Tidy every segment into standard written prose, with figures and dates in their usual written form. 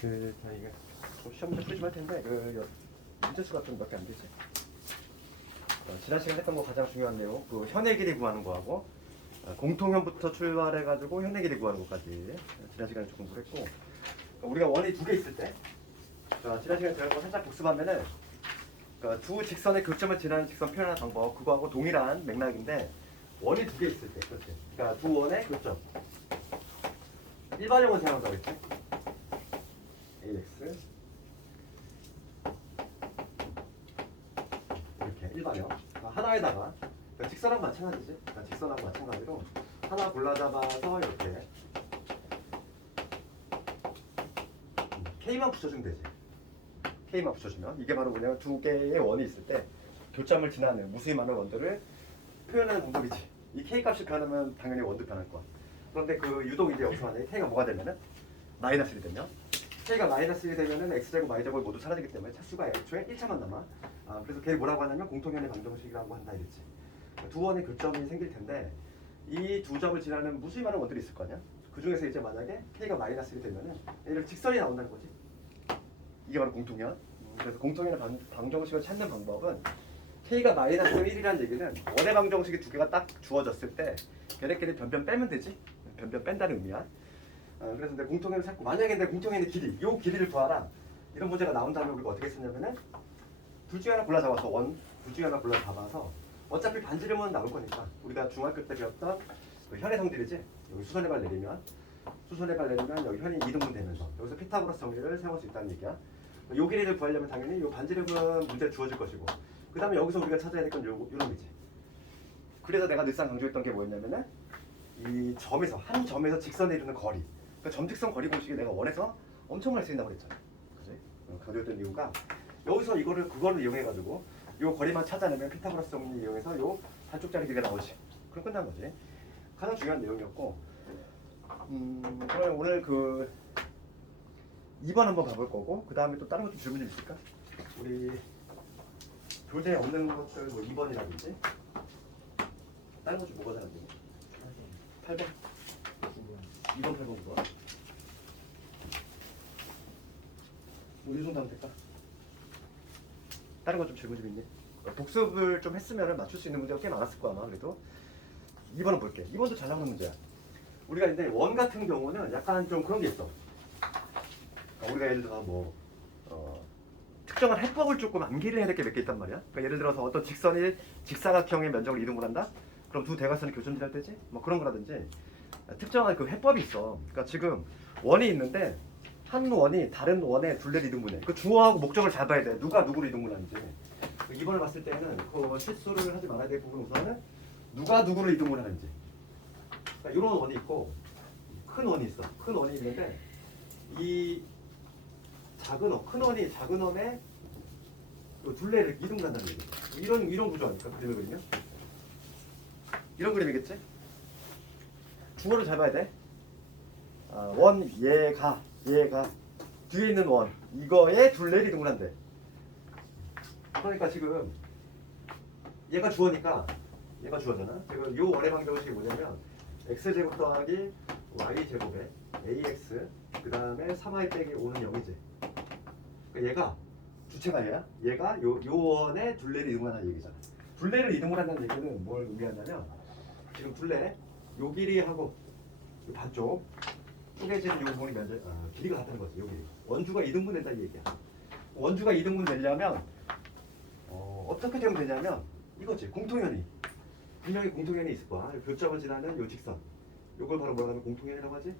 저희가 좀 시험도 풀이 좀 할 텐데 문제 수가 좀 몇 개 안 되지. 지난 시간에 했던 거 가장 중요한 내용, 현의 길이 구하는 거하고 공통현부터 출발해가지고 현의 길이 구하는 것까지 지난 시간에 조금 공부했고, 우리가 원이 두 개 있을 때, 지난 시간에 제가 거 살짝 복습하면은 두 직선의 교점을 지나는 직선 표현하는 방법, 그거하고 동일한 맥락인데, 원이 두 개 있을 때, 그렇지? 그러니까 두 원의 교점. 일반형은 사용한다고 했지? AX 이렇게 일반형 하나에다가 직선하고 마찬가지지. 직선하고 마찬가지로 하나 골라 잡아서 이렇게 K만 붙여주면 되지. K만 붙여주면 이게 바로 그냥 두 개의 원이 있을 때 교점을 지나는 무수히 많은 원들을 표현하는 방법이지. 이 K 값이 변하면 당연히 원도 변할 거야. 그런데 유독 이제 여기서 만약에 K가 뭐가 되면은 마이너스 1이 되면, K가 마이너스 1이 되면은 X제곱, Y제곱이 모두 사라지기 때문에 차수가 애초에 1차만 남아. 그래서 걔를 뭐라고 하냐면 공통현의 방정식이라고 한다 이랬지. 두 원의 교점이 생길 텐데, 이 두 점을 지나는 무수히 많은 원들이 있을 거 아니야? 그 중에서 이제 만약에 K가 마이너스 1이 되면은 얘를 직선이 나온다는 거지. 이게 바로 공통현. 그래서 공통현의 방정식을 찾는 방법은 K가 마이너스 1이라는 얘기는 원의 방정식이 두 개가 딱 주어졌을 때 걔네끼리 변변 빼면 되지. 변변 뺀다는 의미야. 그래서 내 공통현을 찾고, 만약에 내 공통현의 길이, 이 길이를 구하라, 이런 문제가 나온다면 우리가 어떻게 쓰냐면은 둘 중에 하나 골라 잡아서 둘 중에 하나 골라 잡아서 어차피 반지름은 나올 거니까 우리가 중학교 때 배웠던 현의 성질이지. 여기 수선의 발 내리면 여기 현이 이등분 되면서 여기서 피타고라스 정리를 사용할 수 있다는 얘기야. 요 길이를 구하려면 당연히 요 반지름은 문제에 주어질 것이고, 그 다음에 여기서 우리가 찾아야 될 건 요놈이지. 그래서 내가 늘상 강조했던 게 뭐였냐면은 한 점에서 직선에 이르는 거리, 그러니까 점직선 거리 공식이 내가 원해서 엄청 많이 쓰인다고 그랬잖아. 그지? 강조했던 이유가 여기서 그거를 이용해가지고 요 거리만 찾아내면 피타고라스 정리 이용해서 요 반쪽짜리 길이가 나오지. 그럼 끝난 거지. 가장 중요한 내용이었고, 그럼 오늘 2번 한번 가볼 거고, 그 다음에 또 다른 것도 질문이 있을까? 우리 교재에 없는 것들 2번이라든지 다른 것 중 뭐가 잘안 되냐? 8번? 2번, 8번, 9번? 우리 정도 하면 될까? 다른 거 좀 질문 좀 있니? 복습을 좀 했으면 맞출 수 있는 문제가 꽤 많았을 거야 아마. 그래도 2번은 볼게. 2번도 잘 나오는 문제야. 우리가 이제 원 같은 경우는 약간 좀 그런 게 있어. 우리가 예를 들어 특정한 해법을 조금 암기를 해야 될 게 몇 개 있단 말이야. 그러니까 예를 들어서 어떤 직선이 직사각형의 면적을 이동을 한다? 그럼 두 대각선이 교점질할 때지? 뭐 그런 거라든지 특정한 해법이 있어. 그러니까 지금 원이 있는데 한 원이 다른 원의 둘레를 이등분해. 그 주어하고 목적을 잘 봐야 돼. 누가 누구를 이등분하는지. 2번을 봤을 때는 실수를 하지 말아야 될 부분 우선은 누가 누구를 이등분하는지. 그러니까 이런 원이 있고 큰 원이 있어. 큰 원이 있는데 이 큰 원이 작은 원의 둘레를 이등분한다는 얘기죠. 이런 구조 아닐까? 그림을 그리면 이런 그림이겠지? 주어를 잘 봐야 돼. 원 얘가 뒤에 있는 원 이거에 둘레를 이등분한대. 그러니까 지금 얘가 주어잖아. 지금 요 원의 방정식이 뭐냐면 x제곱 더하기 y제곱에 ax 그 다음에 3y 빼기 5는 0이지. 그러니까 얘가 주체가 얘가 요 원의 둘레를 이등분한다는 얘기잖아. 둘레를 이등분한다는 얘기는 뭘 의미하냐면 지금 둘레 요 길이하고 요 반쪽 쪼개지는 요 부분이 길이가 같다는 거지. 요 길이. 원주가 이등분된다 이 얘기야. 원주가 이등분 되려면 어떻게 되면 되냐면 이거지. 공통현이 분명히 공통현이 있을 거야. 교점을 지나는 요 직선. 요걸 바로 뭐라고 하면 공통현이라고 하지?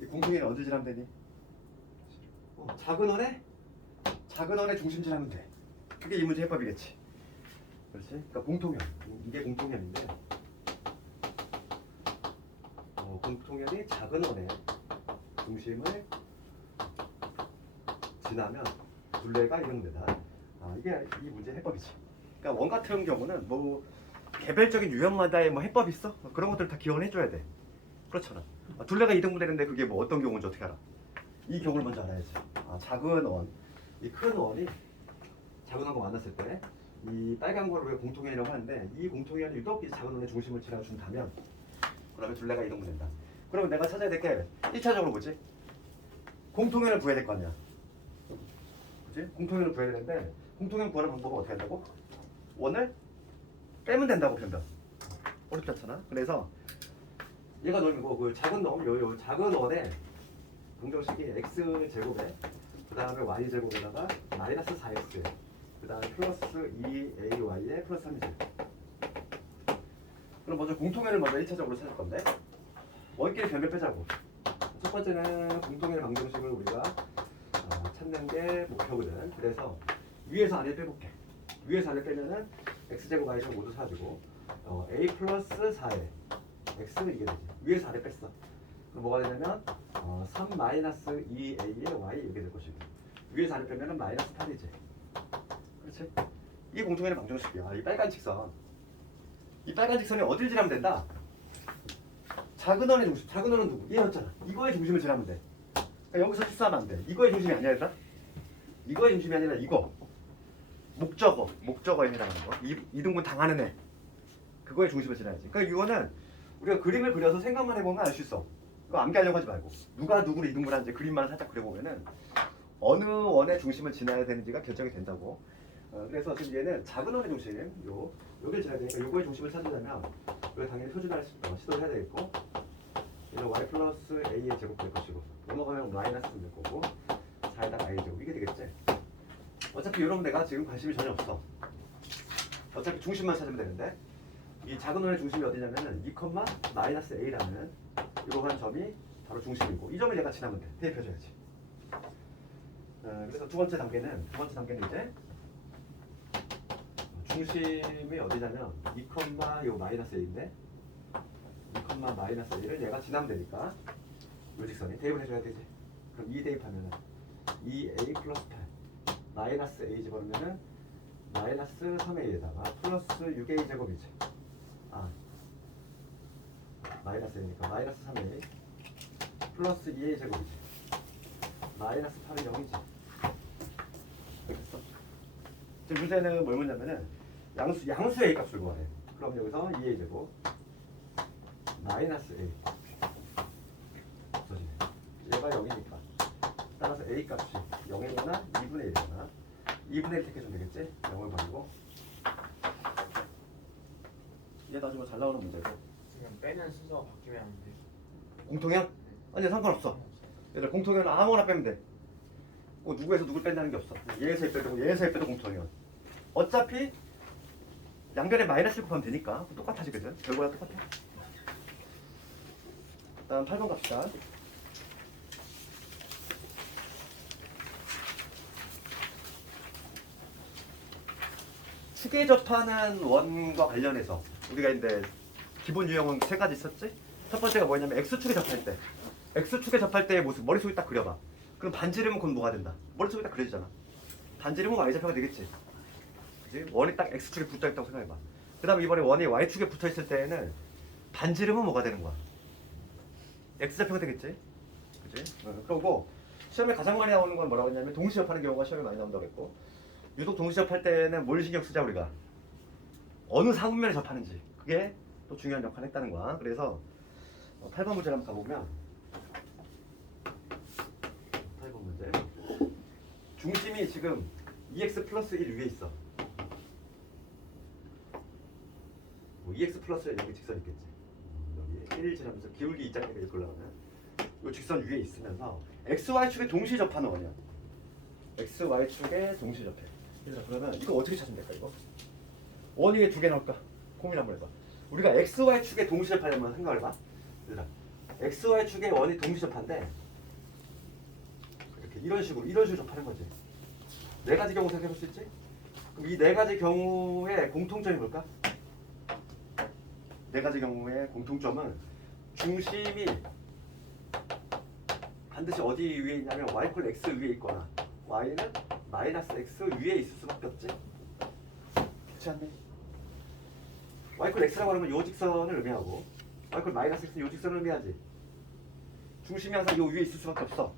이 공통현이 언제 지나면 되니? 작은 원의 중심 지나면 돼. 그게 이 문제 해법이겠지. 그렇지? 그러니까 공통현. 이게 공통현인데 공통현이 작은 원의 중심을 지나면 둘레가 이등분되다. 이게 이 문제 해법이지. 그러니까 원 같은 경우는 개별적인 유형마다의 해법이 있어? 그런 것들 다 기억을 해줘야 돼. 그렇잖아. 둘레가 이등분되는데 그게 어떤 경우인지 어떻게 알아? 이 경우를 먼저 알아야지. 작은 원, 이 큰 원이 작은 원과 만났을 때 이 빨간 거를 왜 공통현이라고 하는데, 이 공통현이 유독 이 작은 원의 중심을 지나준다면 그러면 둘레가 이등분된다. 그러면 내가 찾아야 될 게 1차적으로 뭐지? 공통연을 구해야 될 거 아니야. 그치? 공통연을 구해야 되는데 공통연 구하는 방법은 어떻게 한다고? 원을 빼면 된다고 변변. 어렵지 않잖아. 그래서 얘가 넓고 그 작은 놈, 요 작은 원의 방정식이 x 제곱에 그 다음에 y 제곱에다가 마이너스 4x 그 다음에 플러스 2ay에 플러스 3이지. 그럼 먼저 공통연을 먼저 1차적으로 찾을 건데 원끼리 변별 빼자고. 첫 번째는 공통연 방정식을 우리가 찾는 게 목표거든. 그래서 위에서 아래 빼볼게. 위에서 아래 빼면은 x제곱 y제곱 모두 4주고 a 플러스 4에 x 이게 되지. 위에서 아래 뺐어. 그럼 뭐가 되냐면 3 마이너스 2a에 y 이렇게 될 것이고 위에서 아래 빼면은 마이너스 8이지. 그렇지? 이게 공통연의 방정식이야. 이 빨간 직선. 이 빨간 직선이 어딜 지나면 된다? 작은 원의 중심. 작은 원은 누구? 얘였잖아. 이거의 중심을 지나면 돼. 그러니까 여기서 실수하면 안 돼. 이거의 중심이 아니라 얘들아. 이거의 중심이 아니라 이거. 목적어에 해당하는 거. 이등분 당하는 애. 그거의 중심을 지나야지. 그러니까 이거는 우리가 그림을 그려서 생각만 해보면 알 수 있어. 이거 암기하려고 하지 말고. 누가 누구를 이등분하는지 그림만 살짝 그려보면은 어느 원의 중심을 지나야 되는지가 결정이 된다고. 그래서 지금 얘는 작은 원의 중심, 여기를 지나야 되니까 요거의 중심을 찾으려면 여기 당연히 표준화를 시도를 해야 되겠고 얘는 y 플러스 a의 제곱 될 것이고 넘어가면 마이너스 될 거고 4에다가 a 제곱 이게 되겠지. 어차피 여러분 내가 지금 관심이 전혀 없어. 어차피 중심만 찾으면 되는데 이 작은 원의 중심이 어디냐면은 2, 마이너스 a라는 이러한 점이 바로 중심이고 이 점을 얘가 지나면 돼. 대입해줘야지. 그래서 두 번째 단계는 이제 중심이 어디냐면 2, 요 마이너스 a인데 2, 마이너스 a를 얘가 지나면 되니까 요 직선이 대입을 해줘야 되지. 그럼 2 대입하면은 2a 플러스 8 마이너스 a 집어넣으면은 마이너스 3a에다가 플러스 6a 제곱이지. 마이너스 a니까 마이너스 3a 플러스 2a 제곱이지. 마이너스 8은 0이지. 됐어? 지금 문제는 뭘 묻냐면은 양수의 a 값을 구하래. 그럼 여기서 2a 제곱 마이너스 a 없어지네. 얘가 0이니까 따라서 a 값이 0이거나 2분의 1이거나 2분의 1 택해주면 되겠지? 0을 버리고 얘가 좀 잘 나오는 문제고 지금 빼는 순서가 바뀌면 안 돼. 공통연? 아니 상관없어. 얘들 공통연은 아무거나 빼면 돼. 꼭 누구에서 누굴 뺀다는 게 없어. 얘에서 얘에서 빼도 공통연. 어차피 양변에 마이너스를 곱하면 되니까 똑같아지거든. 결과가 똑같아. 다음 8번 갑시다. 축에 접하는 원과 관련해서 우리가 이제 기본 유형은 세 가지 있었지? 첫 번째가 뭐냐면 X축에 접할 때 X축에 접할 때의 모습 머릿속에 딱 그려봐. 그럼 반지름은 곧 뭐가 된다? 머릿속에 딱 그려지잖아. 반지름은 Y좌표가 되겠지. 그치? 원이 딱 X축에 붙어있다고 생각해봐. 그 다음에 이번에 원이 Y축에 붙어있을 때에는 반지름은 뭐가 되는 거야? X좌표가 되겠지? 그치? 그리고 시험에 가장 많이 나오는 건 뭐라고 했냐면 동시접하는 경우가 시험에 많이 나온다고 했고 유독 동시접할 때는 뭘 신경 쓰자 우리가? 어느 사분면에 접하는지 그게 또 중요한 역할을 했다는 거야. 그래서 8번 문제를 한번 가보면 8번 문제 중심이 지금 2x 플러스 1 위에 있어. 2x 플러스 1 여기 직선 있겠지. 여기 1 지나면서 기울기 2자리가 이렇게 올라가면 이 직선 위에 있으면서 xy축에 동시 접하는 원이야. xy축에 동시 접해. 그러면 이거 어떻게 찾으면 될까 이거? 원이 왜 두 개 나올까? 고민 한번 해봐. 우리가 xy축에 동시 접하려면 생각을 해봐. 얘들아, xy축에 원이 동시 접한데 이렇게 이런 식으로 접하는 거지. 네 가지 경우 생각해볼 수 있지? 그럼 이 네 가지 경우의 공통점이 뭘까? 네 가지 경우의 공통점은 중심이 반드시 어디 위에 있냐면 y 콜 x 위에 있거나 y는 마이너스 x 위에 있을 수밖에 없지. 그렇지 않니? y 콜 x라고 하면 요 직선을 의미하고 y 콜 마이너스 x는 요 직선을 의미하지. 중심이 항상 요 위에 있을 수밖에 없어.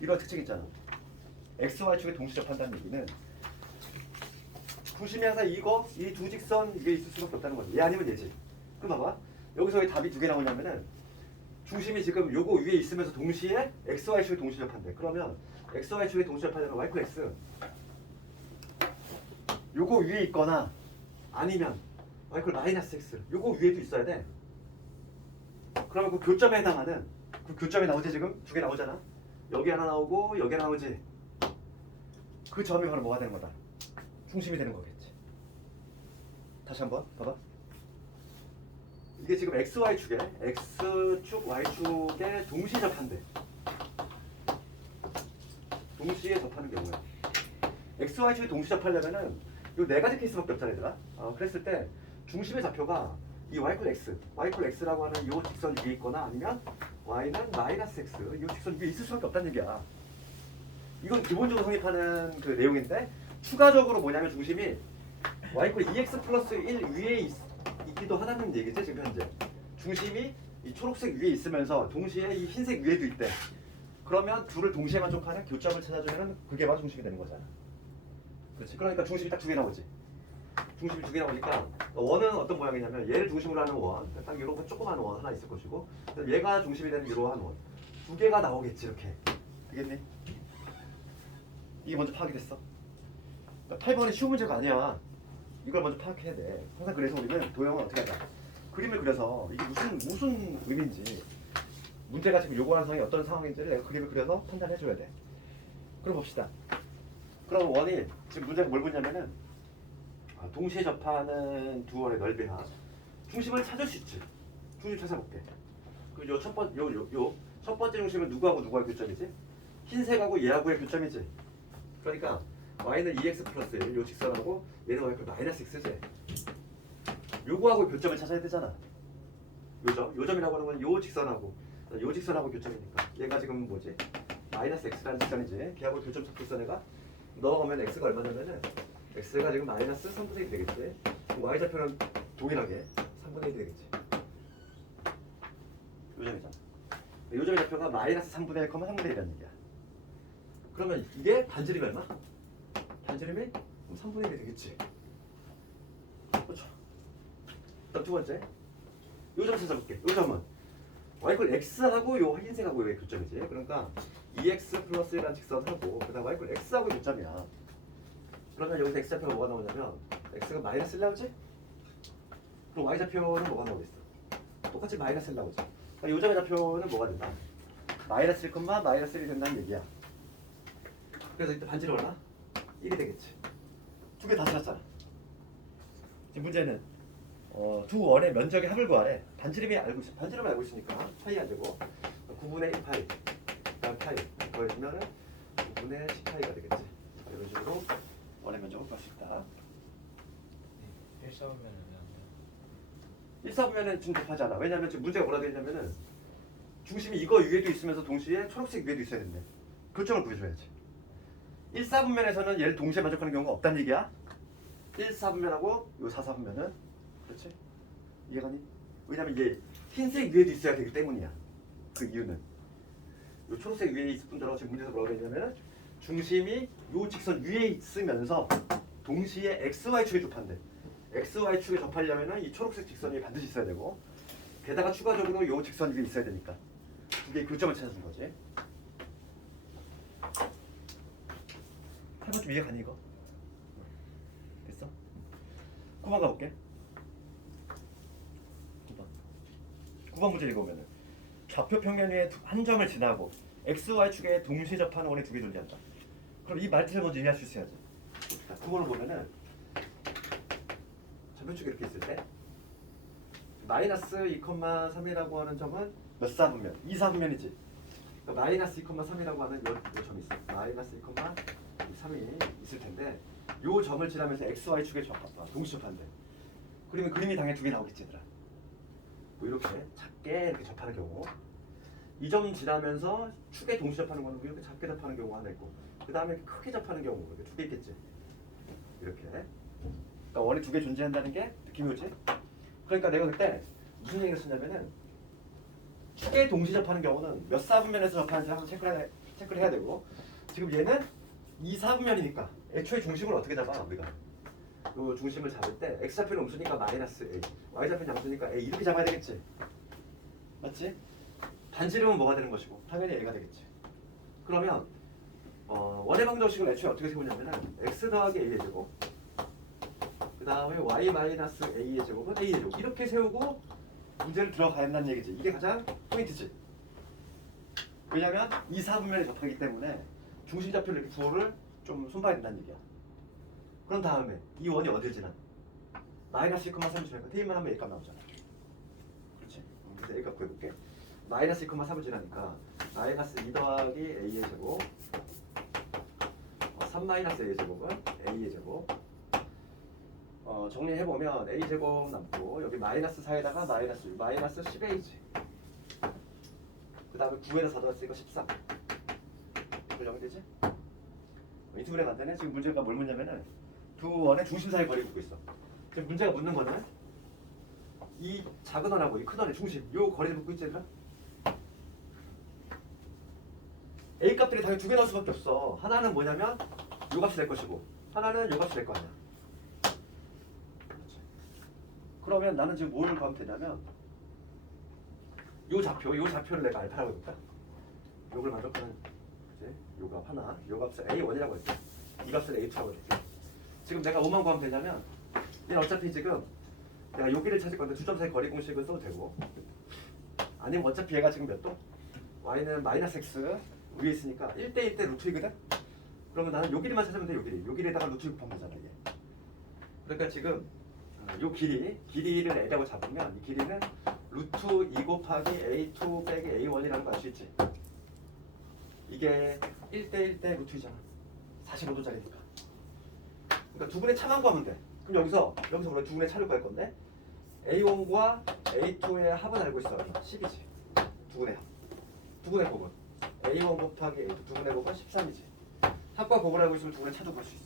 이런 특징이 있잖아. x, y축에 동시 접한다는 얘기는 중심이 항상 이 두 직선 위에 있을 수밖에 없다는 거지. 얘 아니면 얘지. 그럼 봐봐. 여기서 왜 답이 두 개 나오냐면은 중심이 지금 요거 위에 있으면서 동시에 XY축에 동시 접한대. 그러면 XY축에 동시 접하려면 Y 플러스 X 요거 위에 있거나 아니면 Y 플러스 마이너스 X 요거 위에도 있어야 돼. 그러면 그 교점에 해당하는 그 교점이 나오지. 지금 두 개 나오잖아. 여기 하나 나오고 여기 하나 나오지. 그 점이 바로 뭐가 되는 거다? 중심이 되는 거겠지. 다시 한번 봐봐. 이게 지금 XY축에 X축, Y축에 동시에 접한대. 동시에 접하는 경우야. XY축에 동시에 접하려면은 요 네 가지 케이스밖에 없잖아 얘들아. 그랬을 때 중심의 좌표가 이 Y 플러스 X라고 하는 요 직선 위에 있거나 아니면 Y는 마이너스 X 요 직선 위에 있을 수밖에 없다는 얘기야. 이건 기본적으로 성립하는 그 내용인데 추가적으로 뭐냐면 중심이 Y = 2X 플러스 1 위에 있기도 하다는 얘기지 지금 현재. 중심이 이 초록색 위에 있으면서 동시에 이 흰색 위에도 있대. 그러면 둘을 동시에 만족하는 교점을 찾아주면 그게 바로 중심이 되는 거잖아. 그렇지. 그러니까 중심이 딱 두 개 나오지. 중심이 두 개 나오니까 원은 어떤 모양이냐면 얘를 중심으로 하는 원, 딱 이렇게 조그만 원 하나 있을 것이고 얘가 중심이 되는 이러한 원 두 개가 나오겠지 이렇게. 되겠니? 이게 먼저 파악이 됐어. 그러니까 8번이 쉬운 문제가 아니야. 이걸 먼저 파악해야 돼. 항상 그래서 우리는 도형을 어떻게 하자. 그림을 그려서 이게 무슨 의미인지 문제가 지금 요구하는 상황이 어떤 상황인지를 내가 그림을 그려서 판단해줘야 돼. 그럼 봅시다. 그럼 원이 지금 문제가 뭘 보냐면은 동시에 접하는 두 원의 넓이하 중심을 찾을 수 있지. 중심 찾아볼게. 그 요 첫 번째 중심은 누구하고 누구의 교점이지? 흰색하고 얘하고의 교점이지. 그러니까 y는 2x 플러스 1, 요 직선하고 얘는 y 마이너스 x지. 요거하고 교점을 찾아야 되잖아. 요점이라고 하는 건 요 직선하고 교점이니까 얘가 지금 뭐지? 마이너스 x라는 직선이지. 걔하고 교점 찾고 있어 내가. 넣어가면 x가 얼마냐면은 x가 지금 마이너스 3분의 1이 되겠지. y좌표는 동일하게 3분의 1이 되겠지. 요점이잖아. 요점의 좌표가 마이너스 3분의 1, 3분의 1이라는 얘기야. 그러면 이게 반지름이 얼마? 반지름이 3분의 1이 되겠지. 그렇죠. 그다음 두 번째. 요점 찾아볼게. 요점은 y = x하고 요 흰색하고의 교점이지. 그러니까 2x 플러스 1이라는 직선하고 그다음 y = x하고 교점이야. 그러면 여기서 x좌표가 뭐가 나오냐면 x가 마이너스 1 나오지? 그럼 y좌표는 뭐가 나오겠어? 똑같이 마이너스 1 나오지. 그러니까 요점의 좌표는 뭐가 된다? 마이너스 1, 마이너스 1이 된다는 얘기야. 그래서 이때 반지름 얼마? 1이 되겠지. 두 개 다 찾았잖아. 지금 문제는 두 원의 면적의 합을 구하래. 반지름을 알고 있으니까 파이 안 되고 9분의 1 파이 그다음 파이 더해주면은 9분의 10 파이가 되겠지. 자, 이런 식으로 원의 면적을 구할 수 있다. 1사분면은 지금 접하지 않아. 왜냐면 지금 문제가 뭐라 되냐면은 중심이 이거 위에도 있으면서 동시에 초록색 위에도 있어야 된대. 교점을 구해줘야지. 1사분면에서는 얘를 동시에 만족하는 경우가 없다는 얘기야. 1사분면하고 요 4사분면은 그렇지? 이해가니? 왜냐면 얘 흰색 위에도 있어야 되기 때문이야. 그 이유는 요 초록색 위에 있을 뿐더러 지금 문제에서 뭐라고 했냐면은 중심이 요 직선 위에 있으면서 동시에 XY축에 접한대. XY축에 접하려면은 이 초록색 직선이 반드시 있어야 되고 게다가 추가적으로 요 직선 위에 있어야 되니까 두 개의 교점을 찾아준 거지. 8번 좀 이해가니 이거? 됐어? 9번 가볼게. 9번 문제 읽어보면은 좌표 평면 위에 한 점을 지나고 XY축에 동시에 접하는 원이 두 개 존재한다. 그럼 이 말투를 먼저 이해할 수 있어야지. 9번을 보면은 좌표축이 이렇게 있을 때 마이너스 2,3이라고 하는 점은 몇 사분면? 2사분면이지. 그러니까 마이너스 2,3이라고 하는 요 점이 있어. 마이너스 2,3이 있을 텐데 요 점을 지나면서 XY축에 동시 접한대. 그러면 그림이 당연히 두 개 나오겠지 얘들아. 뭐 이렇게 작게 이렇게 접하는 경우 이 점 지나면서 축에 동시 접하는 거는 이렇게 작게 접하는 경우가 하나 있고 그 다음에 크게 접하는 경우 이렇게 두 개 있겠지. 이렇게 그러니까 원이 두 개 존재한다는 게 느낌이 오지? 그러니까 내가 그때 무슨 얘기를 했었냐면은 축에 동시 접하는 경우는 몇 사분면에서 접하는지 한번 체크를 해야 되고 지금 얘는 2사분면이니까 애초에 중심을 어떻게 잡아 우리가 요 중심을 잡을 때 x좌표는 음수니까 마이너스 a y좌표는 양수니까 a 이렇게 잡아야 되겠지. 맞지? 반지름은 뭐가 되는 것이고 당연히 A가 되겠지. 그러면 원의 방정식은 애초에 어떻게 세우냐면은 x 더하기 a의 제곱 그 다음에 y 마이너스 a의 제곱은 a의 제곱 이렇게 세우고 문제를 들어가야 한다는 얘기지. 이게 가장 포인트지. 왜냐면 2, 4분면에 접하기 때문에 중심좌표를 이렇게 구호를 좀 손봐야 된다는 얘기야. 그런 다음에 이 원이 어딜 지나? 마이너스 1,3을 지나니까 대입만 하면 A값 나오잖아. 그렇지? 그래서 A값 구해볼게. 마이너스 1,3을 지나니까 마이너스 2 더하기 A의 제곱 3 마이너스 A의 제곱은 A의 제곱 정리해보면 A 제곱 남고 여기 마이너스 4에다가 마이너스 6 마이너스 10A지. 그 다음에 9에다 4 더했으니까 13 이걸 0이 되지? 이 두 분의 간단해. 지금 문제가 뭘 묻냐면은 두 원의 중심 사이 거리를 묻고 있어. 지금 문제가 묻는 거는 이 작은 원하고 이 큰 원의 중심 요 거리를 묻고 있지 얘들아? A 값들이 당연히 두 개 나올 수밖에 없어. 하나는 뭐냐면 요 값이 될 것이고 하나는 요 값이 될 거 아니야. 그렇지. 그러면 나는 지금 뭘 구하면 되냐면 요 좌표를 내가 알파라고 해볼까? 요걸 만족하는 그치? 요 값 하나, 요 값을 A1이라고 했지. 이 값을 A2라고 했지. 지금 내가 5만 구하면 되냐면 얘는 어차피 지금 내가 여기를 찾을 건데 두 점 사이 거리 공식을 써도 되고 아니면 어차피 얘가 지금 몇 도? y는 마이너스 x 위에 있으니까 1대1대 루트 2거든? 그러면 나는 요 길이만 찾으면 돼. 요 길이에다가 루트 2 곱하면 되잖아 이게. 그러니까 지금 요 길이를 A라고 잡으면 이 길이는 루트 2 곱하기 A2 빼기 A1이라는 거 알 수 있지? 이게 1대1대 루트 2잖아 45도짜리니까. 그러니까 두 분의 차만 구하면 돼. 그럼 여기서 우리가 두 분의 차를 구할 건데 A1과 A2의 합은 알고 있어. 10이지. 두 분의 합. 두 분의 곱은 A1 곱하기 A2 두 분의 곱은 13이지. 합과 곱을 알고 있으면 두 분의 차도 구할 수 있어.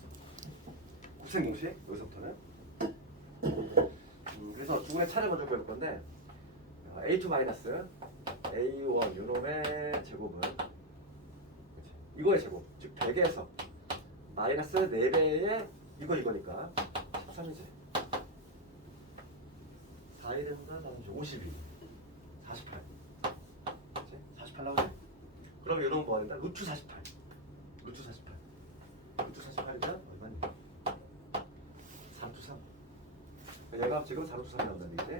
곱셈 공식 여기서부터는. 그래서 두 분의 차를 먼저 구할 건데 A2 마이너스 A1 요놈의 제곱은 그치? 이거의 제곱 즉 100에서 마이너스 4배의 이거니까 13이지. 4에 된다 52 48 그치? 48 나오지? 그럼 이런 거 한다 루트 48 루트 48이면 얼마니? 4루트 3 얘가 지금 4루트 3이 나온다는 얘기지.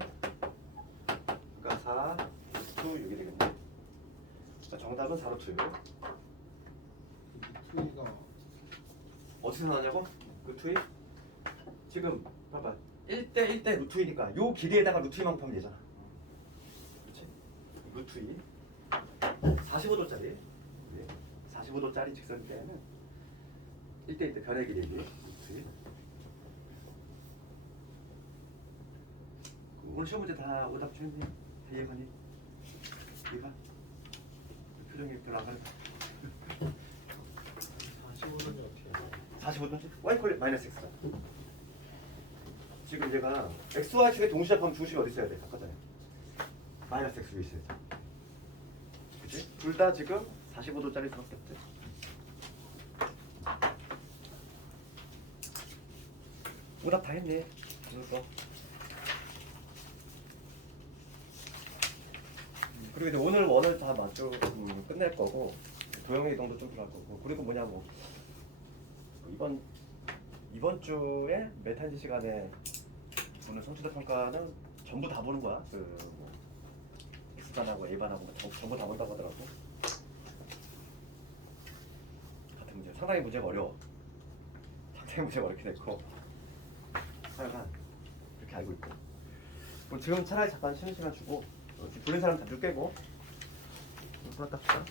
그러니까 4 루트 6이 되겠네. 그러니까 정답은 4루트 6. 투이가 어디서 나왔냐고? 그 투입? 지금 봐봐 1대1대 루트 2니까 요 길이에다가 루트 2만 곱하면 되잖아. 그렇지? 루트 2 45도짜리 45도짜리 직선 때는 1대1대 변의 길이 루트 2. 오늘 시험 문제 다 오답 주는데 이해가니? 이해가? 표정이 별로 안 가네. 45도는 어떻게 해요? 45도인지? y 마이너스 x다. 지금 얘가 x와 x의 동시합하면 중심이 어디 있어야 돼? 바꿨잖아요. 마이너스 x 위에 있어야 돼. 그치? 둘 다 지금 45도짜리 수밖에 없지. 오답 다 했네. 거. 그리고 이제 오늘 원을 다 맞죠 끝낼 거고 도형의 이동도 좀 들어갈 거고 그리고 뭐냐 뭐 이번 주에 메탄지 시간에 보는 성취도 평가는 전부 다 보는 거야. 뭐 X반하고 A반하고 뭐 전부 다 본다고 하더라고. 같은 문제. 상당히 문제가 어려워. 상당히 문제가 어렵게 됐고 하여간 그렇게 알고 있고. 그럼 지금 차라리 잠깐 쉬는 시간 주고 돌린 사람 잠들 깨고 그만 딱 합시다.